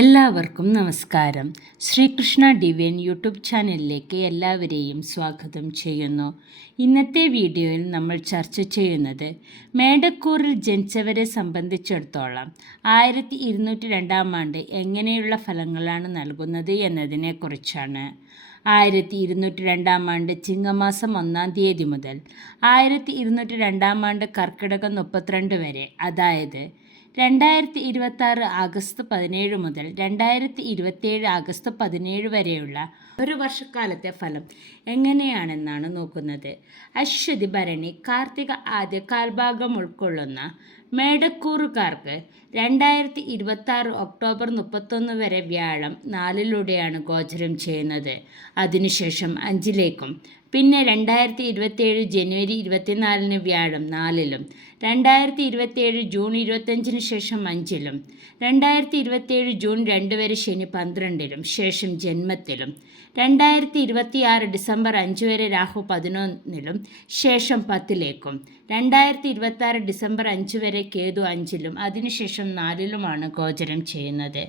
എല്ലാവർക്കും നമസ്കാരം. Sreekrishna divine YouTube ചാനലിലേക്ക് എല്ലാവരെയും സ്വാഗതം ചെയ്യുന്നു. ഇന്നത്തെ വീഡിയോയിൽ നമ്മൾ ചർച്ച ചെയ്യുന്നത് മേടക്കൂറിൽ ജനിച്ചവരെ സംബന്ധിച്ചിടത്തോളം 1202 ആണ്ട് എങ്ങനെയുള്ള ഫലങ്ങളാണ് നൽകുന്നത് എന്നതിനെക്കുറിച്ചാണ്. 1202 ആണ്ട് ചിങ്ങമാസം 1-ാം തീയതി മുതൽ 1202 ആണ്ട് കർക്കിടകം 32 വരെ, അതായത് 2026 ആഗസ്റ്റ് 17 മുതൽ 2027 ആഗസ്റ്റ് 17 വരെയുള്ള ഒരു വർഷക്കാലത്തെ ഫലം എങ്ങനെയാണെന്നാണ് നോക്കുന്നത്. അശ്വതി, ഭരണി, കാർത്തിക ആദ്യ കാൽഭാഗം ഉൾക്കൊള്ളുന്ന മേടക്കൂറുകാർക്ക് 2026 ഒക്ടോബർ 31 വരെ വ്യാഴം 4-ലൂടെയാണ് ഗോചരം ചെയ്യുന്നത്. അതിനുശേഷം 5-ലേക്കും, പിന്നെ 2027 ജനുവരി 24 വ്യാഴം 4-ലും, 2027 ജൂൺ 25 ശേഷം 5-ലും, 2027 ജൂൺ 2 വരെ ശനി 12-ലും, ശേഷം ജന്മത്തിലും, 2026 ഡിസംബർ 5 വരെ രാഹു 11-ലും, ശേഷം 10-ലേക്കും, 2026 ഡിസംബർ 5 വരെ കേതു 5-ലും, അതിനുശേഷം 4-ലുമാണ് ഗോചരം ചെയ്യുന്നത്.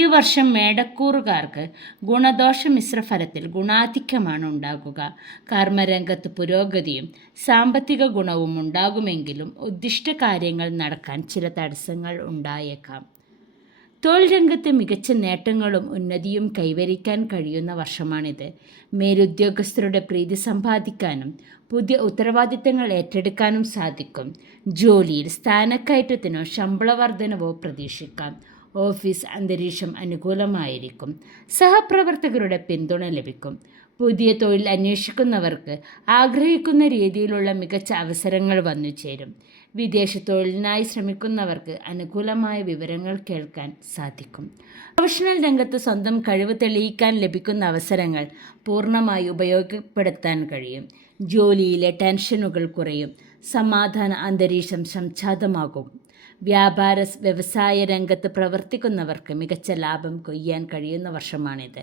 ഈ വർഷം മേടക്കൂറുകാർക്ക് ഗുണദോഷ മിശ്രഫലത്തിൽ ഗുണാധിക്യമാണ് ഉണ്ടാകുക. കർമ്മരംഗത്ത് പുരോഗതിയും സാമ്പത്തിക ഗുണവും ഉണ്ടാകുമെങ്കിലും ഉദ്ദിഷ്ട കാര്യങ്ങൾ നടക്കാൻ ചില തടസ്സങ്ങൾ ഉണ്ടായേക്കാം. തൊഴിൽ രംഗത്ത് മികച്ച നേട്ടങ്ങളും ഉന്നതിയും കൈവരിക്കാൻ കഴിയുന്ന വർഷമാണിത്. മേലുദ്യോഗസ്ഥരുടെ പ്രീതി സമ്പാദിക്കാനും പുതിയ ഉത്തരവാദിത്തങ്ങൾ ഏറ്റെടുക്കാനും സാധിക്കും. ജോലിയിൽ സ്ഥാനക്കയറ്റത്തിനോ ശമ്പള വർധനവോ പ്രതീക്ഷിക്കാം. ഓഫീസ് അന്തരീക്ഷം അനുകൂലമായിരിക്കും. സഹപ്രവർത്തകരുടെ പിന്തുണ ലഭിക്കും. പുതിയ തൊഴിൽ അന്വേഷിക്കുന്നവർക്ക് ആഗ്രഹിക്കുന്ന രീതിയിലുള്ള മികച്ച അവസരങ്ങൾ വന്നു ചേരും. വിദേശ തൊഴിലിനായി ശ്രമിക്കുന്നവർക്ക് അനുകൂലമായ വിവരങ്ങൾ കേൾക്കാൻ സാധിക്കും. പ്രൊഫഷണൽ രംഗത്ത് സ്വന്തം കഴിവ് തെളിയിക്കാൻ ലഭിക്കുന്ന അവസരങ്ങൾ പൂർണ്ണമായി ഉപയോഗപ്പെടുത്താൻ കഴിയും. ജോലിയിലെ ടെൻഷനുകൾ കുറയും. സമാധാന അന്തരീക്ഷം സംജാതമാകും. വ്യാപാര വ്യവസായ രംഗത്ത് പ്രവർത്തിക്കുന്നവർക്ക് മികച്ച ലാഭം കൊയ്യാൻ കഴിയുന്ന വർഷമാണിത്.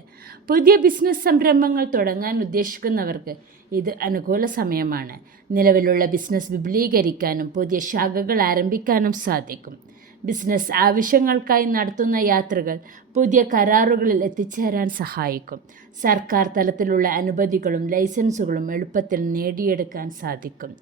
പുതിയ ബിസിനസ് സംരംഭങ്ങൾ തുടങ്ങാൻ ഉദ്ദേശിക്കുന്നവർക്ക് ഇത് അനുകൂല സമയമാണ്. നിലവിലുള്ള ബിസിനസ് വിപുലീകരിക്കാനും പുതിയ ശാഖകൾ ആരംഭിക്കാനും സാധിക്കും. ബിസിനസ് ആവശ്യങ്ങൾക്കായി നടത്തുന്ന യാത്രകൾ പുതിയ കരാറുകളിൽ എത്തിച്ചേരാൻ സഹായിക്കും. സർക്കാർ തലത്തിലുള്ള അനുമതികളും ലൈസൻസുകളും എളുപ്പത്തിൽ നേടിയെടുക്കാൻ സാധിക്കും.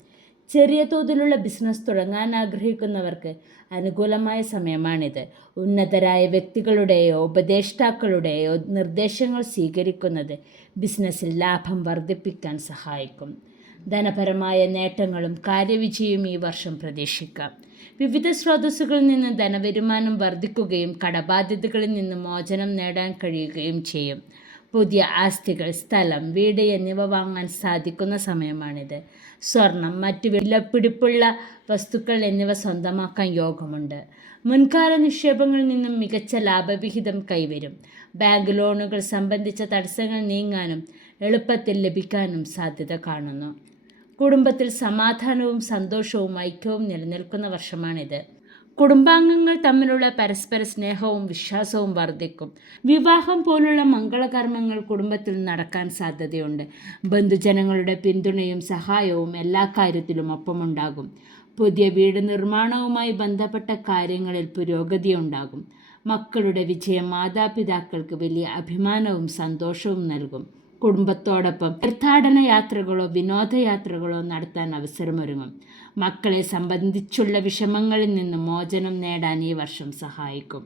ചെറിയ തോതിലുള്ള ബിസിനസ് തുടങ്ങാൻ ആഗ്രഹിക്കുന്നവർക്ക് അനുകൂലമായ സമയമാണിത്. ഉന്നതരായ വ്യക്തികളുടെയോ ഉപദേഷ്ടാക്കളുടെയോ നിർദ്ദേശങ്ങൾ സ്വീകരിക്കുന്നത് ബിസിനസ്സിൽ ലാഭം വർദ്ധിപ്പിക്കാൻ സഹായിക്കും. ധനപരമായ നേട്ടങ്ങളും കാര്യവിജയവും ഈ വർഷം പ്രതീക്ഷിക്കാം. വിവിധ സ്രോതസ്സുകളിൽ നിന്ന് ധനവരുമാനം വർദ്ധിക്കുകയും കടബാധ്യതകളിൽ നിന്ന് മോചനം നേടാൻ കഴിയുകയും ചെയ്യും. പുതിയ ആസ്തികൾ, സ്ഥലം, വീട് എന്നിവ വാങ്ങാൻ സാധിക്കുന്ന സമയമാണിത്. സ്വർണം, മറ്റ് വിലപിടിപ്പുള്ള വസ്തുക്കൾ എന്നിവ സ്വന്തമാക്കാൻ യോഗമുണ്ട്. മുൻകാല നിക്ഷേപങ്ങളിൽ നിന്നും മികച്ച ലാഭവിഹിതം കൈവരും. ബാങ്ക് ലോണുകൾ സംബന്ധിച്ച തടസ്സങ്ങൾ നീങ്ങാനും എളുപ്പത്തിൽ ലഭിക്കാനും സാധ്യത കാണുന്നു. കുടുംബത്തിൽ സമാധാനവും സന്തോഷവും ഐക്യവും നിലനിൽക്കുന്ന വർഷമാണിത്. കുടുംബാംഗങ്ങൾ തമ്മിലുള്ള പരസ്പര സ്നേഹവും വിശ്വാസവും വർദ്ധിക്കും. വിവാഹം പോലുള്ള മംഗളകർമ്മങ്ങൾ കുടുംബത്തിൽ നടക്കാൻ സാധ്യതയുണ്ട്. ബന്ധുജനങ്ങളുടെ പിന്തുണയും സഹായവും എല്ലാ കാര്യത്തിലും ഒപ്പമുണ്ടാകും. പുതിയ വീട് നിർമ്മാണവുമായി ബന്ധപ്പെട്ട കാര്യങ്ങളിൽ പുരോഗതി ഉണ്ടാകും. മക്കളുടെ വിജയം മാതാപിതാക്കൾക്ക് വലിയ അഭിമാനവും സന്തോഷവും നൽകും. കുടുംബത്തോടൊപ്പം തീർത്ഥാടന യാത്രകളോ വിനോദയാത്രകളോ നടത്താൻ അവസരമൊരുങ്ങും. മക്കളെ സംബന്ധിച്ചുള്ള വിഷമങ്ങളിൽ നിന്ന് മോചനം നേടാൻ ഈ വർഷം സഹായിക്കും.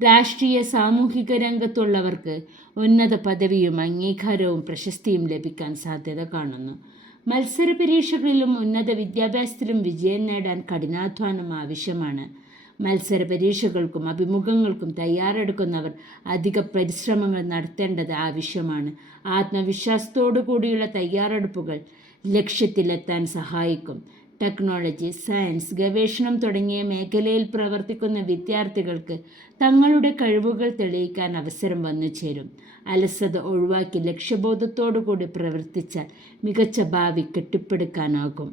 രാഷ്ട്രീയ സാമൂഹിക രംഗത്തുള്ളവർക്ക് ഉന്നത പദവിയും അംഗീകാരവും പ്രശസ്തിയും ലഭിക്കാൻ സാധ്യത കാണുന്നു. മത്സര പരീക്ഷകളിലും ഉന്നത വിദ്യാഭ്യാസത്തിലും വിജയം നേടാൻ കഠിനാധ്വാനം ആവശ്യമാണ്. മത്സര പരീക്ഷകൾക്കും അഭിമുഖങ്ങൾക്കും തയ്യാറെടുക്കുന്നവർ അധിക പരിശ്രമങ്ങൾ നടത്തേണ്ടത് ആവശ്യമാണ്. ആത്മവിശ്വാസത്തോടു കൂടിയുള്ള തയ്യാറെടുപ്പുകൾ ലക്ഷ്യത്തിലെത്താൻ സഹായിക്കും. ടെക്നോളജി, സയൻസ്, ഗവേഷണം തുടങ്ങിയ മേഖലയിൽ പ്രവർത്തിക്കുന്ന വിദ്യാർത്ഥികൾക്ക് തങ്ങളുടെ കഴിവുകൾ തെളിയിക്കാൻ അവസരം വന്നു ചേരും. അലസത ഒഴിവാക്കി ലക്ഷ്യബോധത്തോടു കൂടി പ്രവർത്തിച്ചാൽ മികച്ച ഭാവി കെട്ടിപ്പടുക്കാനാകും.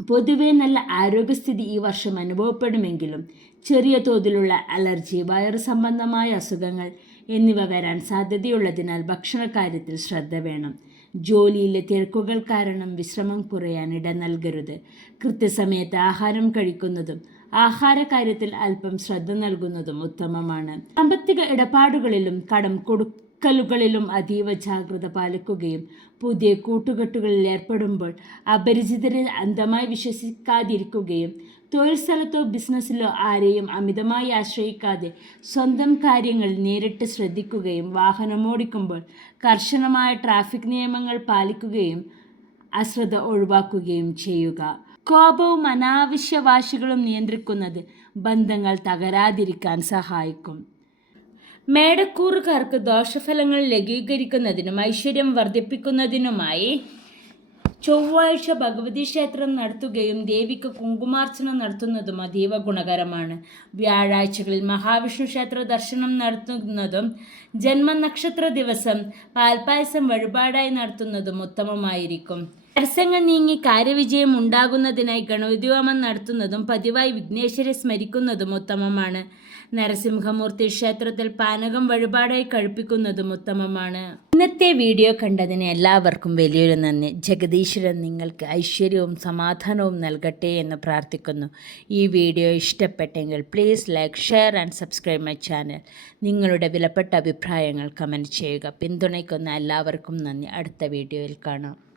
പൊതുവെ നല്ല ആരോഗ്യസ്ഥിതി ഈ വർഷം അനുഭവപ്പെടുമെങ്കിലും ചെറിയ തോതിലുള്ള അലർജി, വയറു സംബന്ധമായ അസുഖങ്ങൾ എന്നിവ വരാൻ സാധ്യതയുള്ളതിനാൽ ഭക്ഷണകാര്യത്തിൽ ശ്രദ്ധ വേണം. ജോലിയിലെ തിരക്കുകൾ കാരണം വിശ്രമം കുറയാൻ ഇട നൽകരുത്. കൃത്യസമയത്ത് ആഹാരം കഴിക്കുന്നതും ആഹാരകാര്യത്തിൽ അല്പം ശ്രദ്ധ നൽകുന്നതും ഉത്തമമാണ്. സാമ്പത്തിക ഇടപാടുകളിലും കടം കൊടുക്കലുകളിലും അതീവ ജാഗ്രത പാലിക്കുകയും പുതിയ കൂട്ടുകെട്ടുകളിൽ ഏർപ്പെടുമ്പോൾ അപരിചിതരെ അന്ധമായി വിശ്വസിക്കാതിരിക്കുകയും തൊഴിൽ സ്ഥലത്തോ ബിസിനസ്സിലോ ആരെയും അമിതമായി ആശ്രയിക്കാതെ സ്വന്തം കാര്യങ്ങൾ നേരിട്ട് ശ്രദ്ധിക്കുകയും വാഹനമോടിക്കുമ്പോൾ കർശനമായ ട്രാഫിക് നിയമങ്ങൾ പാലിക്കുകയും അശ്രദ്ധ ഒഴിവാക്കുകയും ചെയ്യുക. കോപവും അനാവശ്യ വാശികളും നിയന്ത്രിക്കുന്നത് ബന്ധങ്ങൾ തകരാതിരിക്കാൻ സഹായിക്കും. മേടക്കൂറുകാർക്ക് ദോഷഫലങ്ങൾ ലഘൂകരിക്കുന്നതിനും ഐശ്വര്യം വർദ്ധിപ്പിക്കുന്നതിനുമായി ചൊവ്വാഴ്ച ഭഗവതി ക്ഷേത്രം നടത്തുകയും ദേവിക്ക് കുങ്കുമാർച്ചന നടത്തുന്നതും അതീവ ഗുണകരമാണ്. വ്യാഴാഴ്ചകളിൽ മഹാവിഷ്ണു ക്ഷേത്ര ദർശനം നടത്തുന്നതും ജന്മനക്ഷത്ര ദിവസം പാൽപ്പായസം വഴിപാടായി നടത്തുന്നതും ഉത്തമമായിരിക്കും. തടസ്സങ്ങൾ നീങ്ങി കാര്യവിജയം ഉണ്ടാകുന്നതിനായി ഗണപതി ഹോമം നടത്തുന്നതും പതിവായി വിഘ്നേശ്വരെ സ്മരിക്കുന്നതും ഉത്തമമാണ്. നരസിംഹമൂർത്തി ക്ഷേത്രത്തിൽ പാനകം വഴിപാടായി കഴിപ്പിക്കുന്നതും ഉത്തമമാണ്. ഇന്നത്തെ വീഡിയോ കണ്ടതിന് എല്ലാവർക്കും വലിയൊരു നന്ദി. ജഗദീശ്വരൻ നിങ്ങൾക്ക് ഐശ്വര്യവും സമാധാനവും നൽകട്ടെ എന്ന് പ്രാർത്ഥിക്കുന്നു. ഈ വീഡിയോ ഇഷ്ടപ്പെട്ടെങ്കിൽ please like, share and subscribe my channel. നിങ്ങളുടെ വിലപ്പെട്ട അഭിപ്രായങ്ങൾ കമൻറ്റ് ചെയ്യുക. പിന്തുണയ്ക്കുന്ന എല്ലാവർക്കും നന്ദി. അടുത്ത വീഡിയോയിൽ കാണാം.